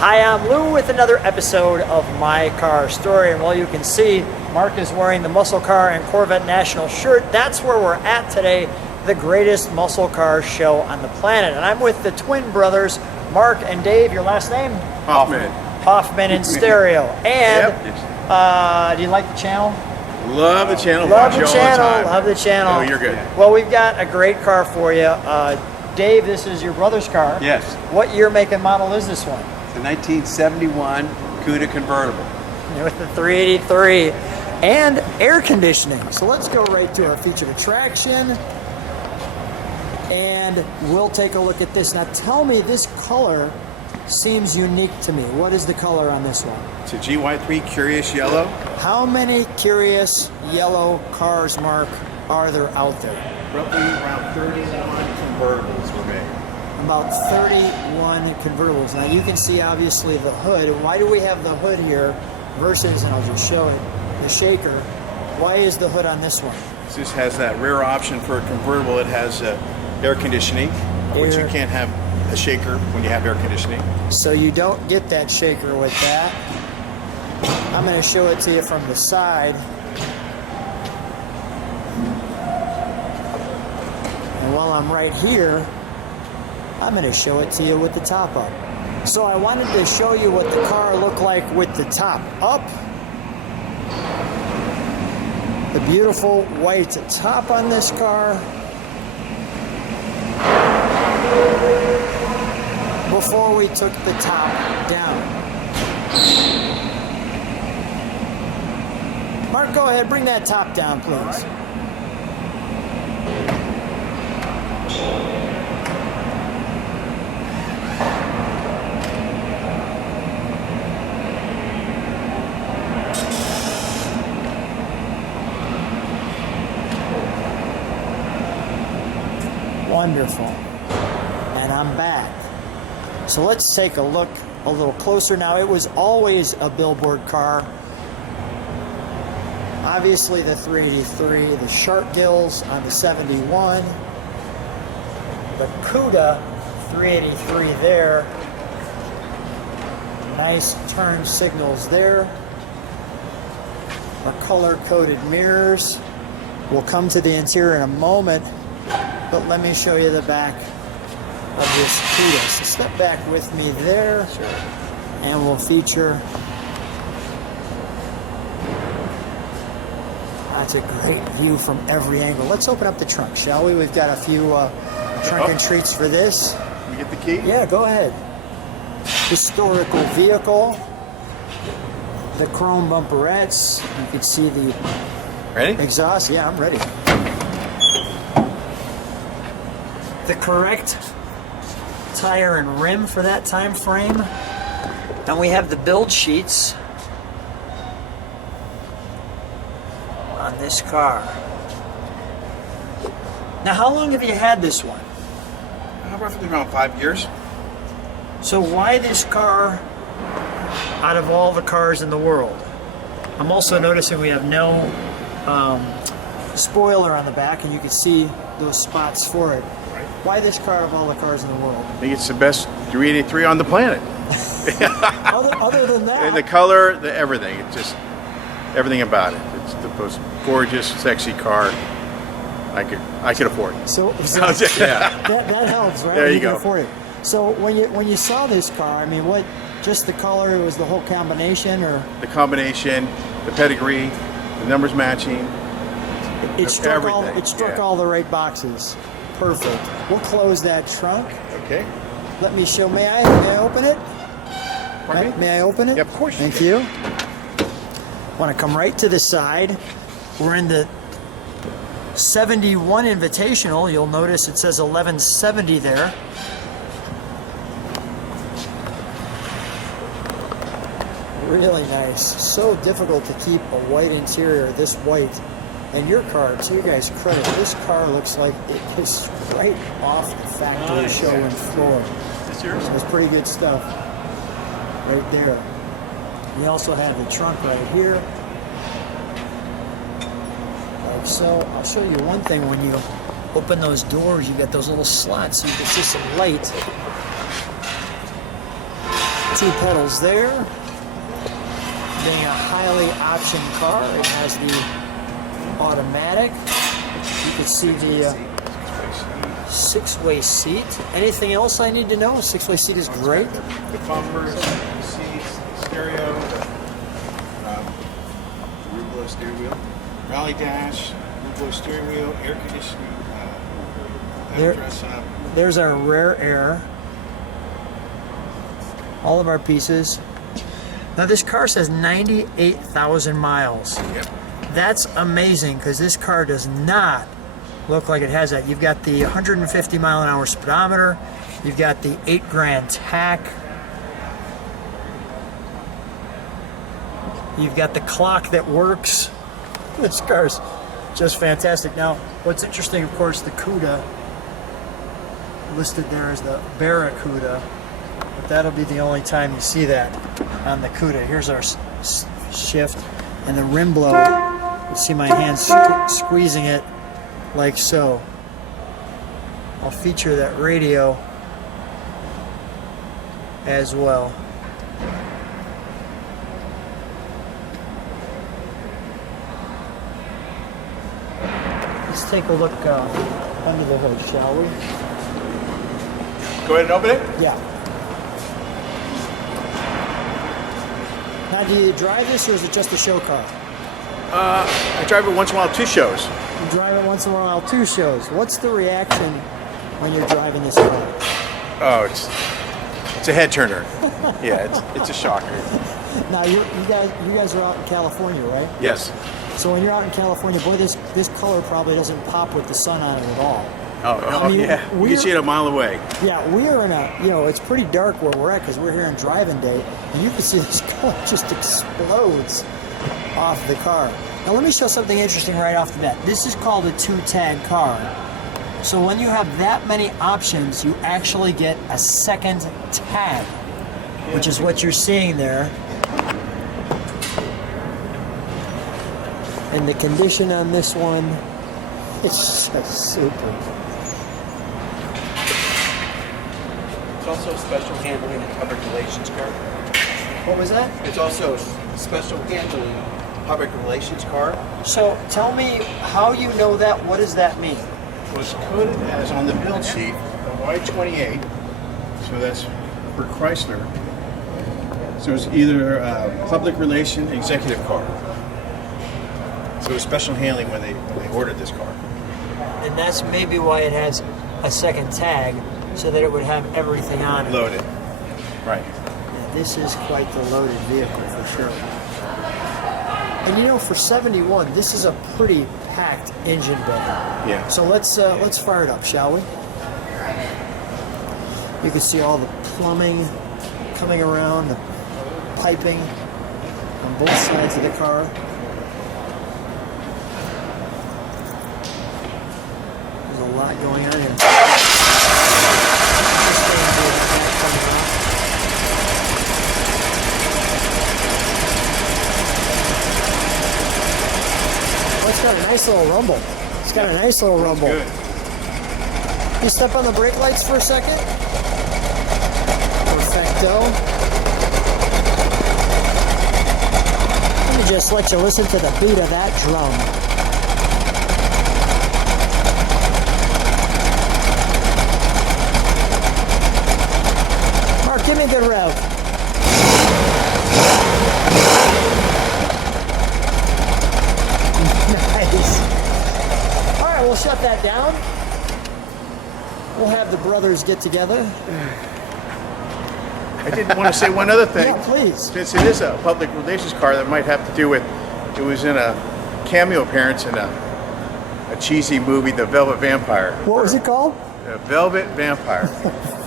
Hi, I'm Lou with another episode of My Car Story, and well, you can see Mark is wearing the Muscle Car and Corvette National shirt. That's where we're at today, the greatest muscle car show on the planet. And I'm with the twin brothers, Mark and Dave. Your last name? Hoffman. Hoffman in stereo. And do you like the channel? Love the channel. Love the Watch you all channel. the time. Love the channel. Oh, you're good. Well, we've got a great car for you. Dave, this is your brother's car. Yes. What year, make, and model is this one? It's a 1971 Cuda Convertible. With the 383 and air conditioning. So let's go right to our featured attraction and we'll take a look at this. Now tell me, this color seems unique to me. What is the color on this one? It's a GY3 Curious Yellow. How many Curious yellow cars, Mark, are there out there? Roughly around 31 convertibles were made. About 31 convertibles. Now you can see obviously the hood. Why do we have the hood here versus, and I'll just show it, the shaker? Why is the hood on this one? This has that rear option for a convertible. It has air conditioning, which you can't have a shaker when you have air conditioning. So you don't get that shaker with that. I'm going to show it to you from the side. And while I'm right here, I'm going to show it to you with the top up. So I wanted to show you what the car looked like with the top up. The beautiful white top on this car. Before we took the top down. Mark, go ahead, bring that top down, please. Wonderful. And I'm back. So let's take a look a little closer now. It was always a billboard car. Obviously the 383, the shark gills on the 71, the Cuda 383 there. Nice turn signals there. Our color-coded mirrors. We'll come to the interior in a moment, but let me show you the back of this Cuda. So step back with me there, and we'll feature. That's a great view from every angle. Let's open up the trunk, shall we? We've got a few trunk and treats for this. Can we get the key? Yeah, go ahead. Historical vehicle. The chrome bumperettes. You can see the exhaust. Yeah, I'm ready. The correct tire and rim for that time frame. And we have the build sheets on this car. Now, how long have you had this one? Roughly around 5 years. So why this car out of all the cars in the world? I'm also noticing we have no spoiler on the back, and you can see those spots for it. Why this car of all the cars in the world? I think it's the best 383 on the planet. other than that. And the color, the everything. It's just everything about it. It's the most gorgeous, sexy car I could afford. So yeah. that helps, right? There you can go. afford it. So when you saw this car, I mean, what? Just the color? It was the whole combination, or the combination, the pedigree, the numbers matching. It struck everything. all the right boxes. Perfect. We'll close that trunk. Okay. Let me show. May I open it? May I open it? Yeah, of course. Thank you. Want to come right to the side. We're in the 71 Invitational. You'll notice it says 1170 there. Really nice. So difficult to keep a white interior this white. And your car, to you guys' credit, this car looks like it is right off the factory showroom floor. Is yours? It's pretty good stuff right there. We also have the trunk right here. Like so. I'll show you one thing. When you open those doors, you got those little slots so you can see some light. Two pedals there. Being a highly optioned car, it has the automatic. You can see the six-way seat. Anything else I need to know? Six-way seat is great. The bumpers, the seats, the stereo, rear-blow steering wheel, rally dash, rear-blow steering wheel, air conditioning, dress up. There's our rear air. All of our pieces. Now this car says 98,000 miles. Yep. That's amazing because this car does not look like it has that. You've got the 150 mile an hour speedometer. You've got the $8 grand tack. You've got the clock that works. This car's just fantastic. Now, what's interesting, of course, the Cuda listed there as the Barracuda, but that'll be the only time you see that on the Cuda. Here's our shift and the rim blow. You see my hands squeezing it like so. I'll feature that radio as well. Let's take a look under the hood, shall we? Go ahead and open it. Yeah. Now, do you drive this, or is it just a show car? I drive it once in a while to shows. You drive it once in a while, 2 shows. What's the reaction when you're driving this car? Oh, it's a head turner. Yeah, it's a shocker. Now, you guys are out in California, right? Yes. So when you're out in California, boy, this color probably doesn't pop with the sun on it at all. Oh, yeah. You can see it a mile away. Yeah, we are in a, it's pretty dark where we're at because we're here on driving day, and you can see this color just explodes off the car. Now let me show something interesting right off the bat. This is called a 2-tag car. So when you have that many options, you actually get a second tag, which is what you're seeing there. And the condition on this one, it's just super. It's also a special handling and public relations car. What was that? It's also a special handling public relations car. So tell me how you know that. What does that mean? Was coded as on the build sheet a Y28, so that's for Chrysler. So it's either a public relation executive car. So it was special handling when they ordered this car. And that's maybe why it has a second tag, so that it would have everything on it. Loaded. Right. Yeah, this is quite the loaded vehicle for sure. And for 71, this is a pretty packed engine bay. Yeah. So let's fire it up, shall we? You can see all the plumbing coming around, the piping on both sides of the car. There's a lot going on here. It's got a nice little rumble. It's got a nice little rumble. Good. You step on the brake lights for a second. Perfecto. Let me just let you listen to the beat of that drum. Mark, give me a good rev. Nice. All right, we'll shut that down. We'll have the brothers get together. I did want to say one other thing. Yeah, please. Since it is a public relations car, that might have to do with, it was in a cameo appearance in a cheesy movie, The Velvet Vampire. What was it called? The Velvet Vampire.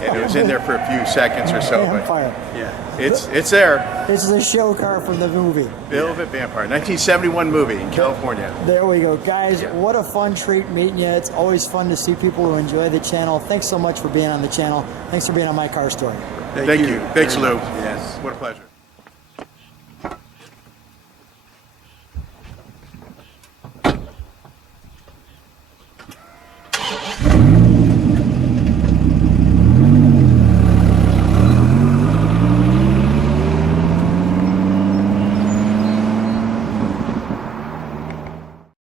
And it was in there for a few seconds or so. Vampire. But yeah, it's there. This is a show car from the movie. Velvet Vampire, 1971 movie in California. There we go. Guys, Yeah. what a fun treat meeting you. It's always fun to see people who enjoy the channel. Thanks so much for being on the channel. Thanks for being on My Car Story. Thank you. Thanks, Lou. Yes. What a pleasure.